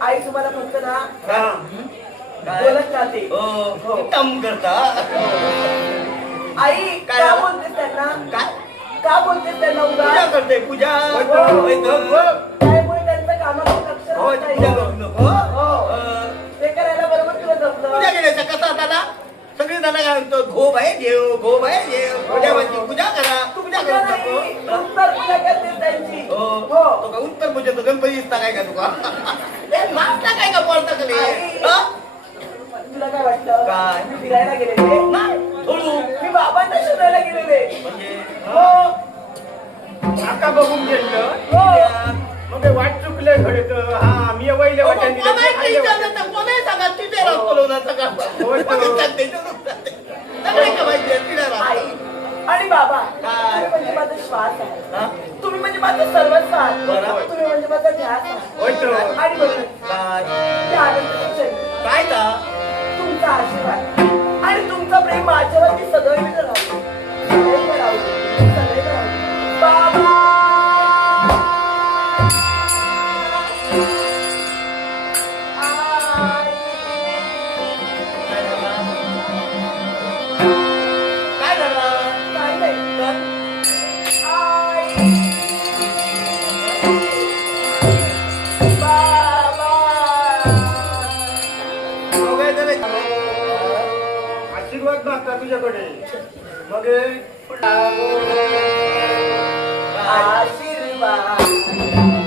आई तुम्हाला फक्त ना बोलत जाते काम करता आई का बोलतेस त्यांना का बोलतेस त्यांना पूजा करते पूजा त्यामुळे त्यांचं कामाचं ते करायला बरोबर तुला जमलं पूजा केल्याचा कसा आता सगळे जण काय म्हणतो घो बाय देव देवाची पूजा करा पूजा करू नको उत्तर पूजा करतेस त्यांची तो का उत्तर पूजा तो गणपती दिसता काय का तुका मागता काय का पडता खाली तुला काय वाटतं काय मी फिरायला गेलेले नाही थोडू मी बाबांना शोधायला गेलेले काका बघून गेलं मग वाट चुकलं घडत हा मी वैले वाटण आणि बाबा तुम्ही म्हणजे माझा श्वास आहे तुम्ही म्हणजे माझं सर्वस्व आहात तुम्ही म्हणजे माझा ध्यास आहात आणि काय तुमचा आशीर्वाद आणि तुमचं प्रेम माझ्यावरती सदैव राहू सदैव राहू सदैव राहू बाबा आशीर्वाद मागता तुझ्याकडे मग आशीर्वाद